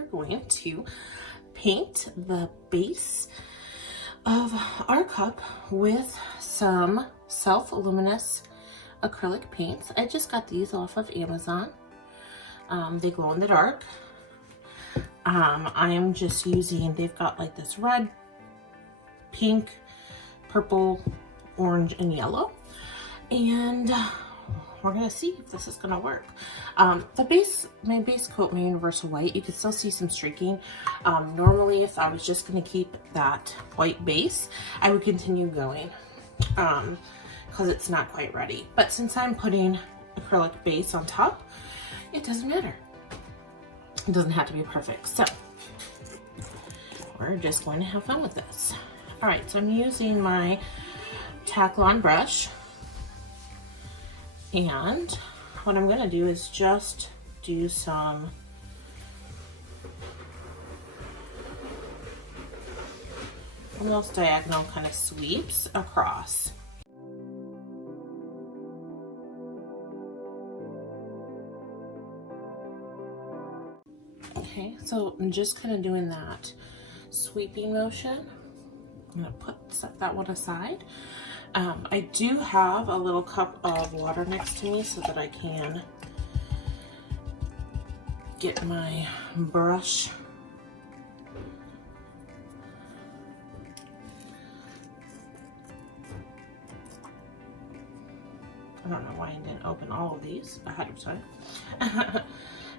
are going to paint the base of our cup with some self-luminous acrylic paints. I just got these off of Amazon. They glow in the dark. I am just using, they've got like this red, pink, purple, orange, and yellow. And we're gonna see if this is gonna work. My base coat, my universal white, you can still see some streaking. Normally, if I was just gonna keep that white base, I would continue going because it's not quite ready. But since I'm putting acrylic base on top, it doesn't matter. It doesn't have to be perfect. So we're just going to have fun with this. All right, so I'm using my Taklon brush. And what I'm gonna do is just do some almost diagonal kind of sweeps across. Okay, so I'm just kind of doing that sweeping motion. I'm gonna set that one aside. I do have a little cup of water next to me so that I can get my brush I don't know why I didn't open all of these ahead of time.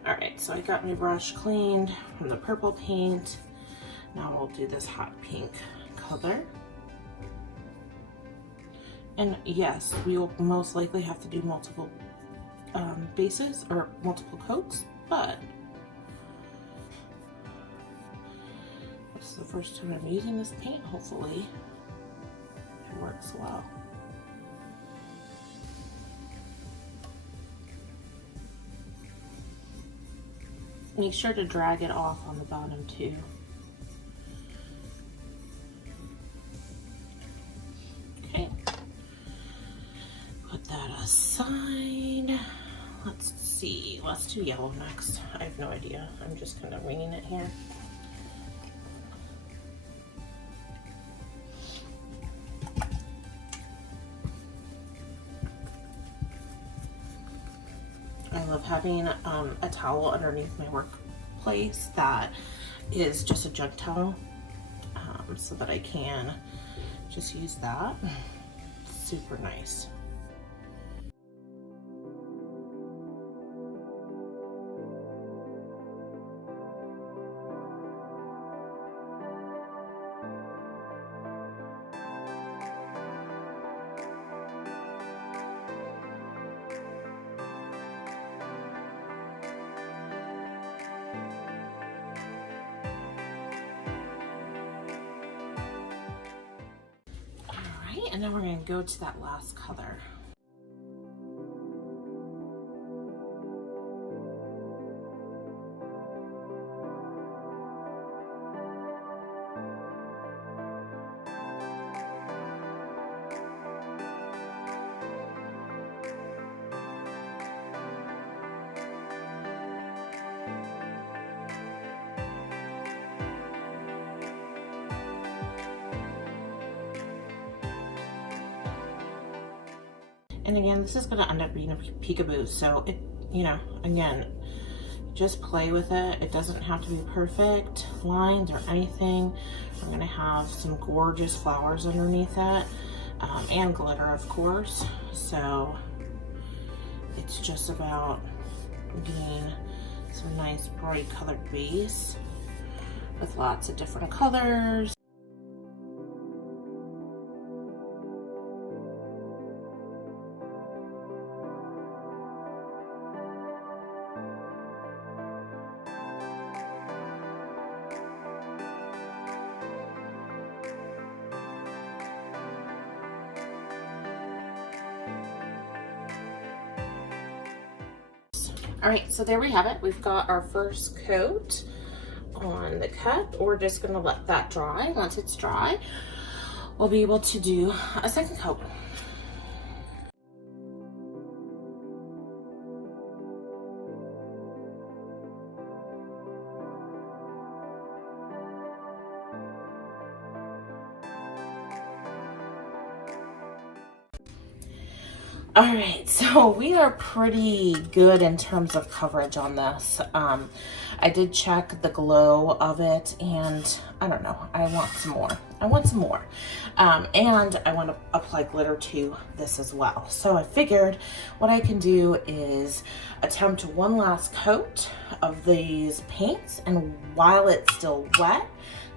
All right, so I got my brush cleaned from the purple paint. Now we'll do this hot pink color. And yes, we will most likely have to do multiple bases or multiple coats, but this is the first time I'm using this paint. Hopefully it works well. Make sure to drag it off on the bottom too. Okay, put that aside. Let's see, let's do yellow next. I have no idea, I'm just kind of winging it here. I love having a towel underneath my workplace that is just a junk towel, so that I can just use that. Super nice. And then we're going to go to that last color. And again, this is going to end up being a peekaboo, so it, you know, again, just play with it. It doesn't have to be perfect lines or anything. I'm going to have some gorgeous flowers underneath it, and glitter, of course. So it's just about getting some nice bright colored base with lots of different colors. All right, so there we have it. We've got our first coat on the cup. We're just gonna let that dry. Once it's dry, we'll be able to do a second coat. All right, so we are pretty good in terms of coverage on this. I did check the glow of it, and I don't know, I want some more. And I want to apply glitter to this as well. So I figured what I can do is attempt one last coat of these paints, and while it's still wet,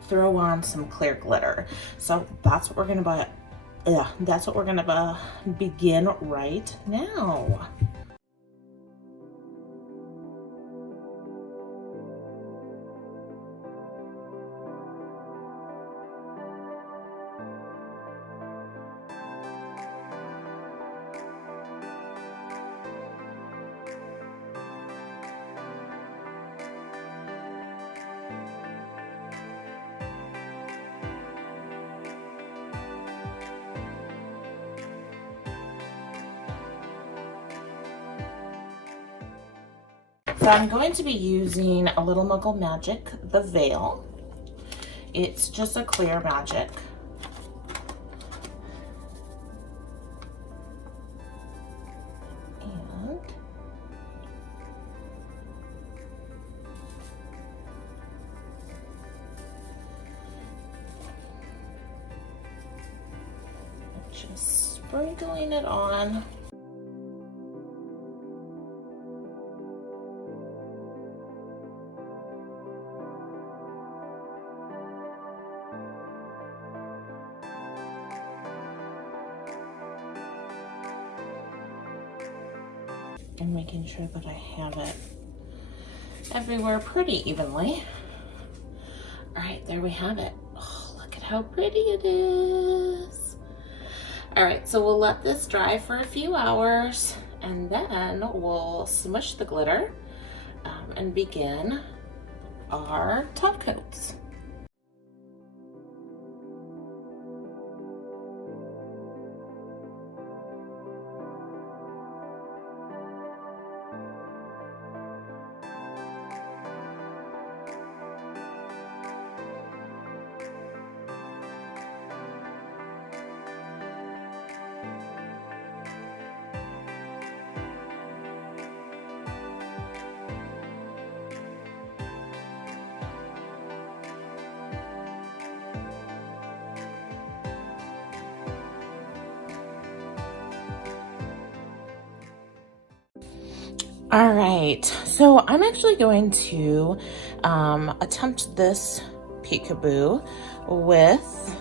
throw on some clear glitter. So that's what we're gonna buy. Yeah, that's what we're gonna begin right now. So I'm going to be using a Little Muggle Magic, the Veil. It's just a clear magic. And just sprinkling it on. And making sure that I have it everywhere pretty evenly. All right, there we have it. Oh, look at how pretty it is. All right, so we'll let this dry for a few hours, and then we'll smush the glitter and begin our top coats. All right, so I'm actually going to attempt this peekaboo with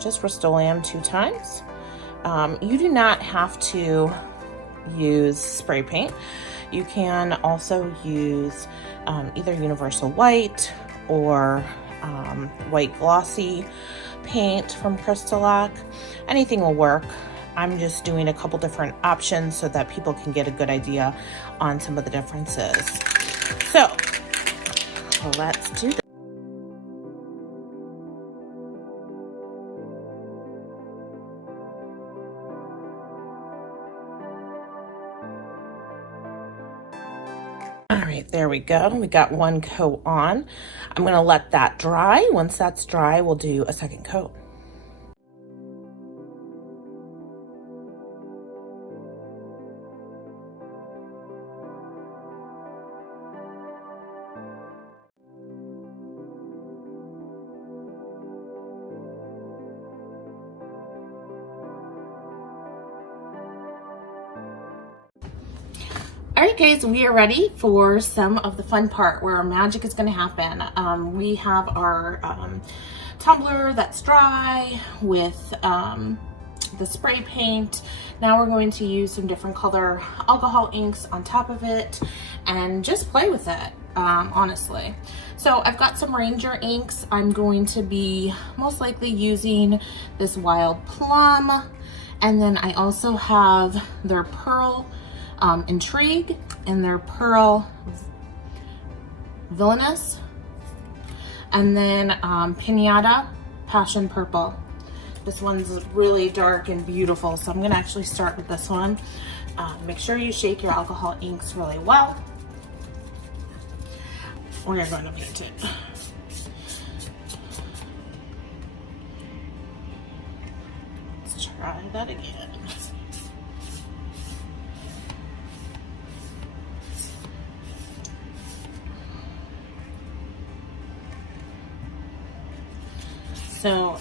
just Rust-Oleum 2 times. You do not have to use spray paint. You can also use either Universal White or white glossy paint from CrystaLac. Anything will work. I'm just doing a couple different options so that people can get a good idea on some of the differences. So let's do this. All right, there we go. We got one coat on. I'm gonna let that dry. Once that's dry, we'll do a second coat. All right, guys, we are ready for some of the fun part where our magic is going to happen. We have our tumbler that's dry with the spray paint. Now we're going to use some different color alcohol inks on top of it and just play with it, honestly. So I've got some Ranger inks. I'm going to be most likely using this Wild Plum, and then I also have their Pearl Intrigue and their Pearl Villainous, and then Pinata Passion Purple. This one's really dark and beautiful, so I'm gonna actually start with this one. Make sure you shake your alcohol inks really well. We're going to paint it. Let's try that again. So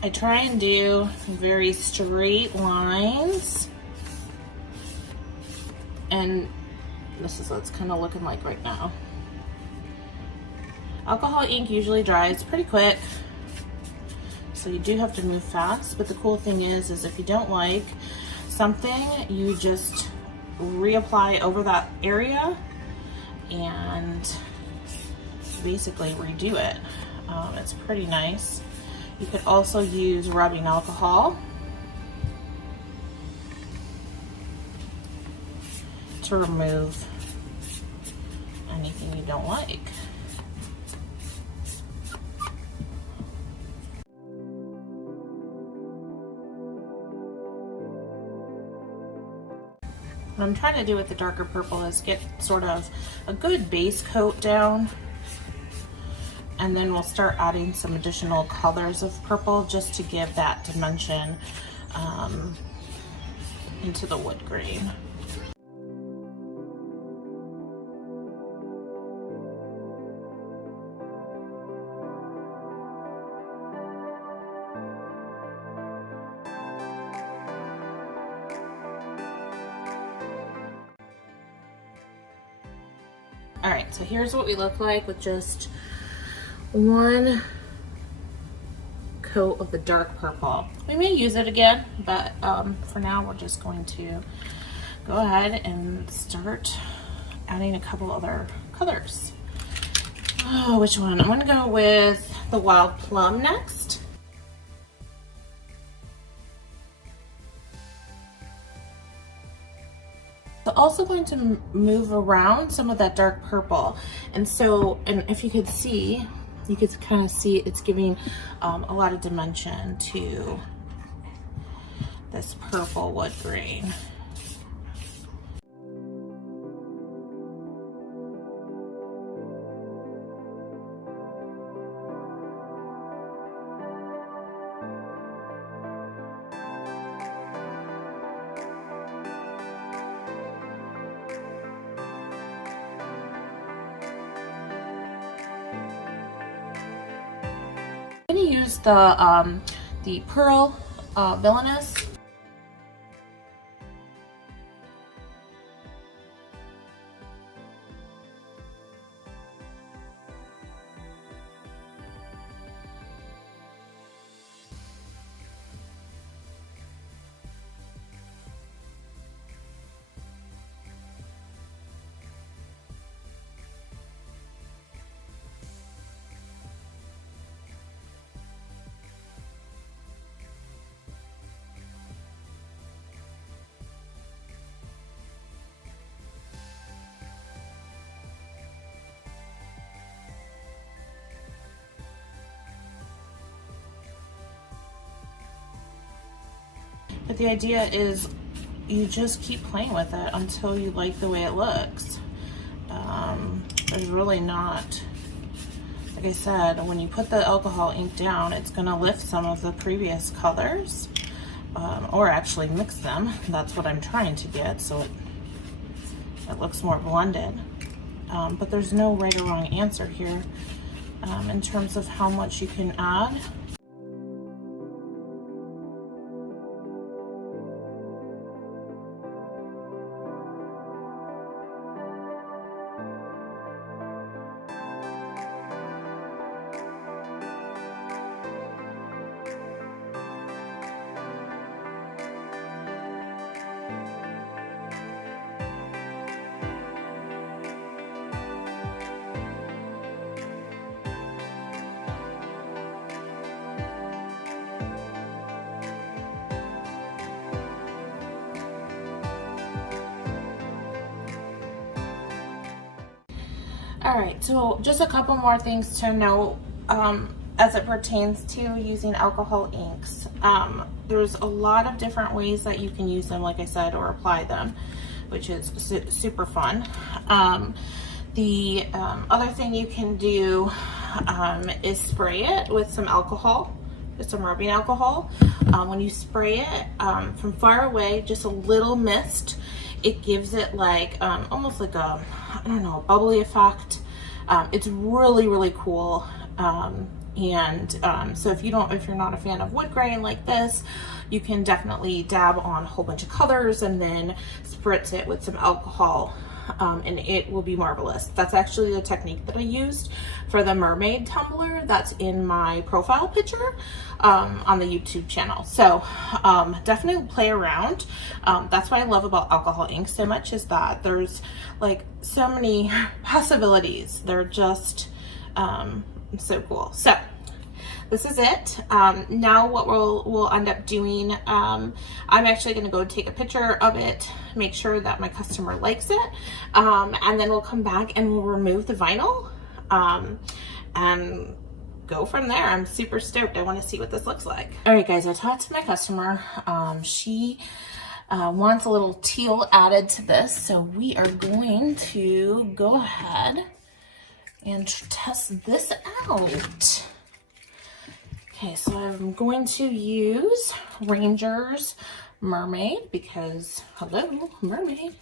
I try and do very straight lines, and this is what it's kind of looking like right now. Alcohol ink usually dries pretty quick, so you do have to move fast, but the cool thing is if you don't like something, you just reapply over that area and basically redo it. It's pretty nice. You could also use rubbing alcohol to remove anything you don't like. What I'm trying to do with the darker purple is get sort of a good base coat down, and then we'll start adding some additional colors of purple just to give that dimension into the wood grain. All right, so here's what we look like with just one coat of the dark purple. We may use it again, but for now we're just going to go ahead and start adding a couple other colors. Oh, which one? I'm gonna go with the wild plum next. So also going to move around some of that dark purple, and if you could see, you could kind of see it's giving a lot of dimension to this purple wood grain. I'm going to use the Pearl Villainous. But the idea is you just keep playing with it until you like the way it looks. There's really not, like I said, when you put the alcohol ink down, it's gonna lift some of the previous colors, or actually mix them. That's what I'm trying to get, so it looks more blended. But there's no right or wrong answer here in terms of how much you can add. All right, so just a couple more things to note as it pertains to using alcohol inks. There's a lot of different ways that you can use them, like I said, or apply them, which is super fun. The other thing you can do is spray it with some alcohol, with some rubbing alcohol. When you spray it from far away, just a little mist, it gives it like almost like a, I don't know, bubbly effect. It's really, really cool. And so if you're not a fan of wood grain like this, you can definitely dab on a whole bunch of colors and then spritz it with some alcohol, and it will be marvelous. That's actually the technique that I used for the mermaid tumbler that's in my profile picture on the YouTube channel. So definitely play around. That's what I love about alcohol ink so much, is that there's like so many possibilities. They're just so cool. So this is it. Now what we'll end up doing, I'm actually going to go take a picture of it, make sure that my customer likes it, and then we'll come back and we'll remove the vinyl and go from there. I'm super stoked. I want to see what this looks like. All right, guys, I talked to my customer. She wants a little teal added to this, so we are going to go ahead and test this out. Okay, so I'm going to use Ranger's Mermaid because, hello, mermaid.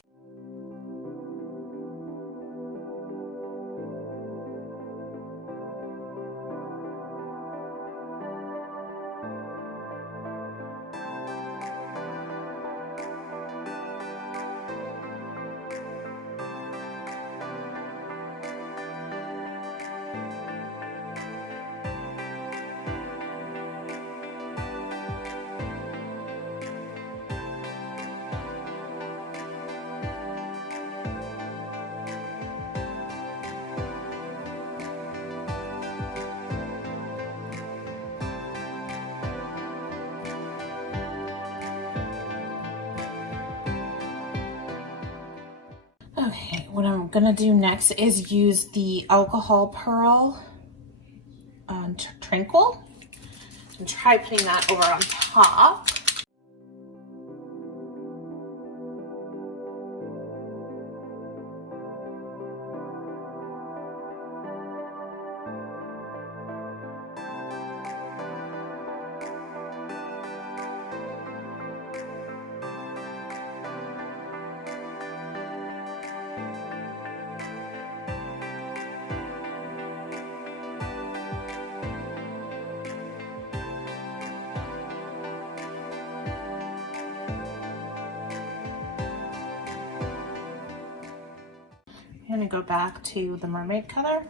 Okay, what I'm gonna do next is use the alcohol pearl Tranquil and try putting that over on top. I'm gonna go back to the mermaid color.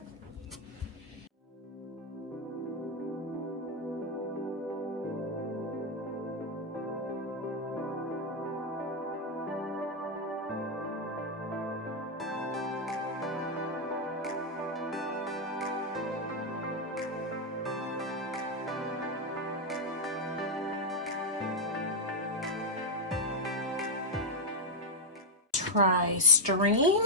Try Stream.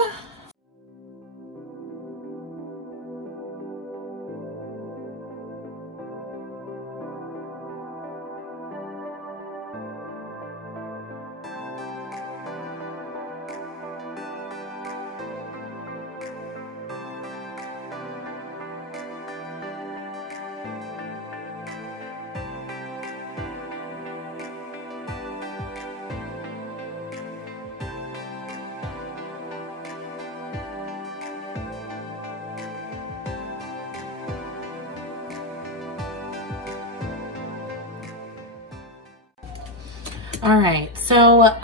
All right, so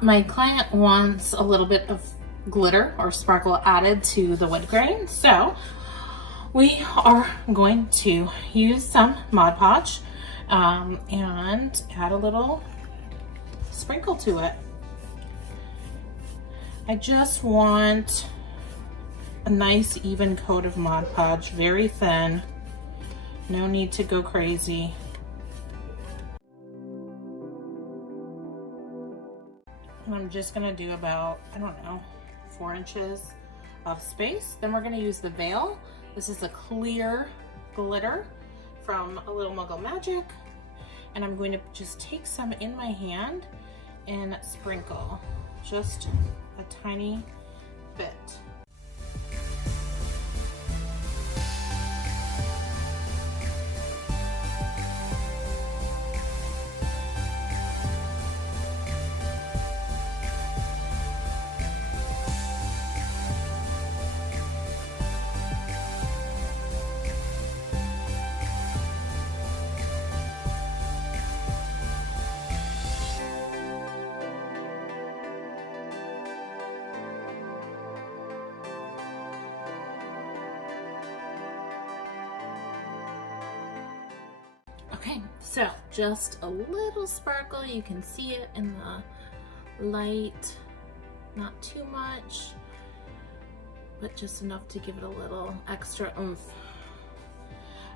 my client wants a little bit of glitter or sparkle added to the wood grain, so we are going to use some Mod Podge and add a little sprinkle to it. I just want a nice even coat of Mod Podge, very thin, no need to go crazy. And I'm just gonna do about, I don't know, 4 inches of space. Then we're gonna use the veil. This is a clear glitter from A Little Muggle Magic. And I'm going to just take some in my hand and sprinkle just a tiny bit. Okay, so just a little sparkle. You can see it in the light, not too much, but just enough to give it a little extra oomph.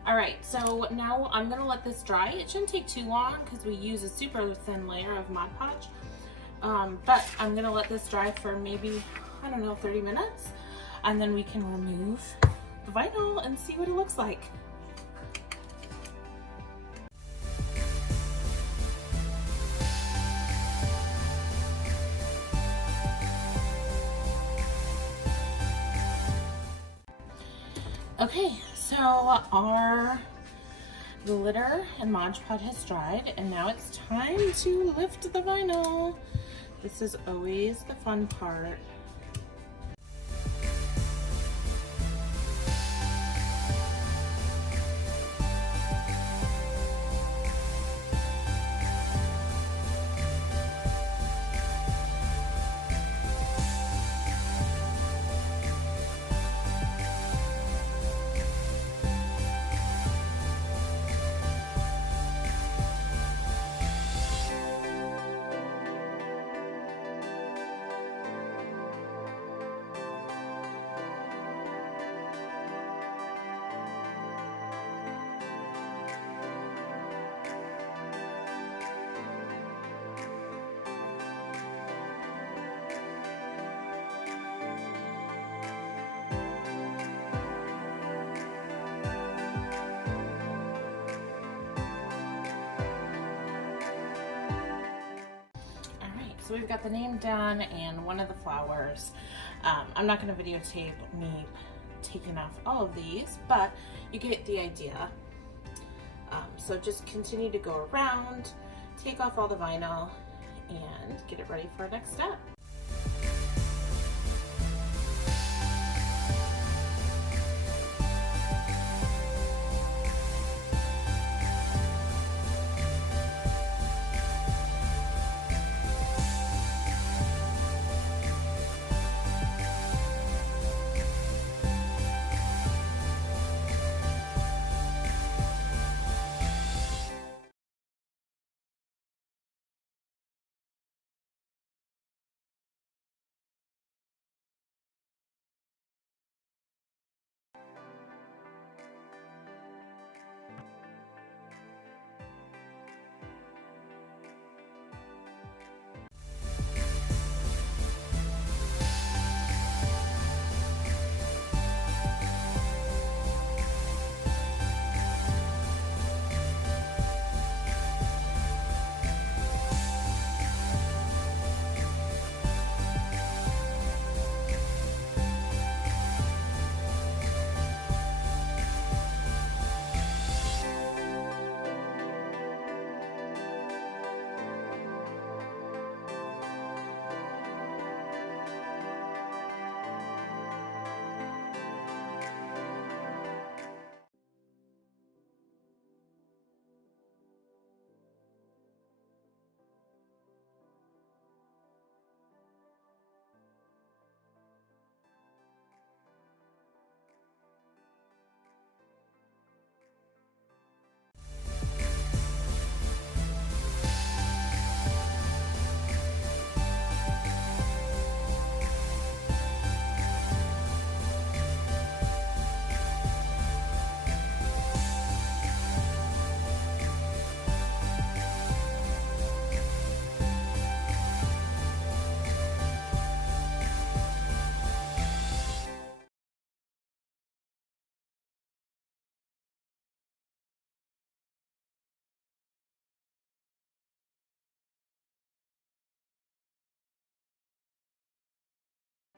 All right, so now I'm gonna let this dry. It shouldn't take too long because we use a super thin layer of Mod Podge, but I'm gonna let this dry for maybe, I don't know, 30 minutes, and then we can remove the vinyl and see what it looks like. Okay, so our glitter and Mod Podge has dried, and now it's time to lift the vinyl. This is always the fun part. So we've got the name done and one of the flowers. I'm not going to videotape me taking off all of these, but you get the idea. So just continue to go around, take off all the vinyl, and get it ready for our next step.